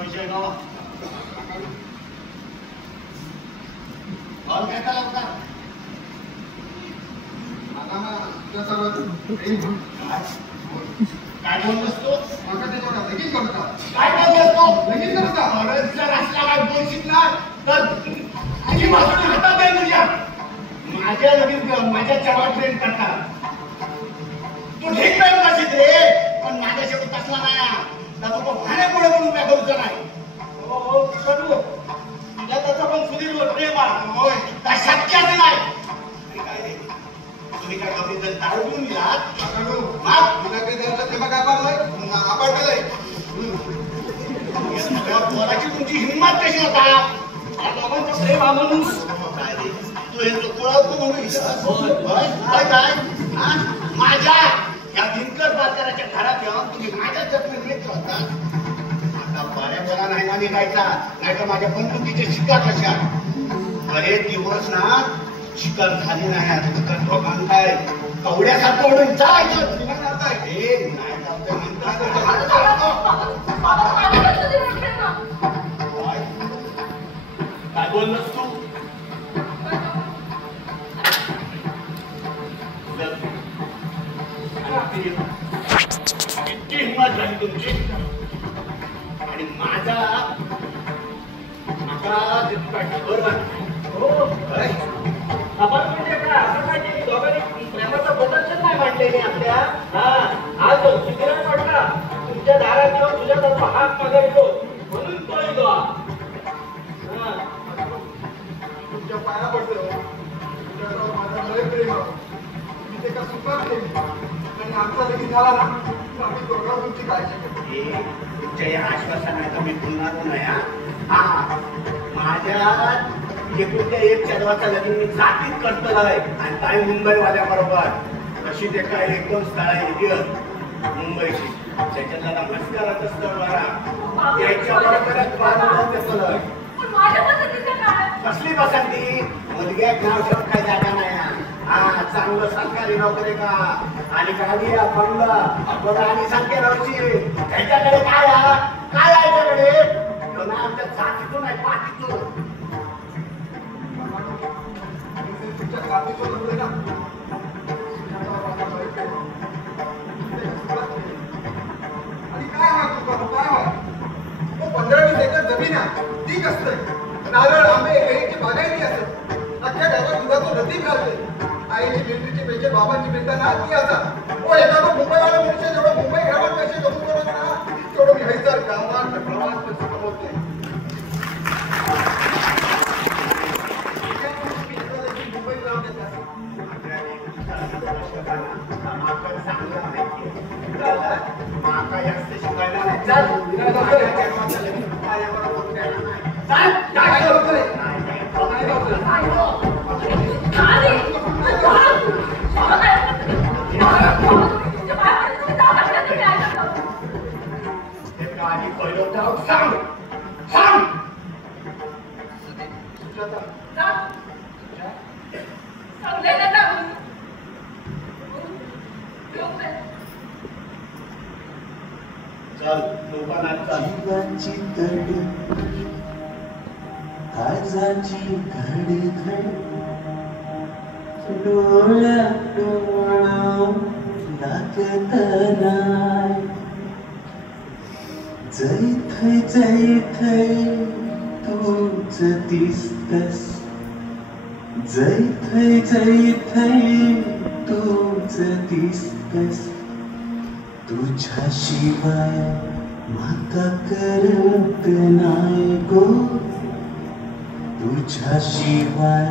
काय बोलतोस तू? लगीन करता काय बोलतोस तू? लगीन करता जर असला काय बोलशील ना तर तुझी मासून हातात आहे तुझ्या माझ्या लगीन माझ्या चव्हाण ट्रेन करता तू ठीक प्रेम करशील रे पण माझ्या शेवट कसला नाही ना तू भाणे पुढे म्हणून काय करूचं नाही हो हो करू तुझ्या त्याचा पण सुधीर प्रेम होय काय शक्यच नाही काय रे तुम्ही काय कमी तर दारू पिऊन गेलात तुला काही द्यायचं तेव्हा काय पाडलंय आपण केलंय बोलायची तुमची हिंमत कशी होता दोघांचं प्रेम माणूस काय रे तू हे कुळावतो म्हणून काय माझ्या या दिनकर बाजाराच्या घरात येऊन तुम्ही माझ्या जखमी येत होता आता बऱ्या बोला नाही ना निघायचा नाही तर माझ्या बंदुकीचे शिकार कशा बरेच दिवस ना शिकार झाली नाही तर दोघां काय कवड्यासारखं ओढून चालायचं काय बोललोस तू इतकी हिंमत झाली तुमची आणि माझा बरोबर हो म्हणजे काय असं काय दोघांनी प्रेमाचा बदलच नाही मांडलेली आपल्या आज शिकरण पडला तुमच्या दारात येऊन तुझ्या त्याचा हात मागायचो म्हणून तो येतो तुमच्या पाया पडतो तुझ्यावर माझा लय प्रेम मी ते का सुपार केली आणि आमचा लगीन झाला ना आम्ही दोघांवर तुमची काळजी करतो तुमच्या या आश्वासनाचा मी बोलणार नाही माझ्या एकुलत्या एक चंद्राचा लगीन मी जातीत करतो आहे आणि काय मुंबईवाल्या बरोबर अशी ते काय 2 स्थळ आहे मुंबईची त्याच्यातला नमस्काराचं स्थळ वारा याच्या बरोबरच कसली पसंती मुलग्या नाव ठेवून काही जागा नाही चांगलं सरकारी नोकरी का आणि गाडी बंगला बघा आणि संख्या राहची त्याच्याकडे काय काय याच्याकडे आमच्या जातीतून आहे पाठीतून आणि काय काय 15-20 एकर जमीन आहे ती कसतंय नारळ आंबे केळीची बागायती असत अख्ख्या गावात दुधातून रतीब घालते आईची मिलिटरीचे पैसे बाबांची मिळताना ती असा एखादं मुंबईवाला मनुष्य जेवढं मुंबई गावात पैसे जमून करत ना तेवढं मी हैसर गावात प्रवास पैसे कमवते जीवाची तडी आजाची घडी डोळ्या डोळा लागत नाय जैथै तूच दिसतस जैथै तूच दिसतस तुझ्याशिवाय माता करत नाही गो तुझ्याशिवाय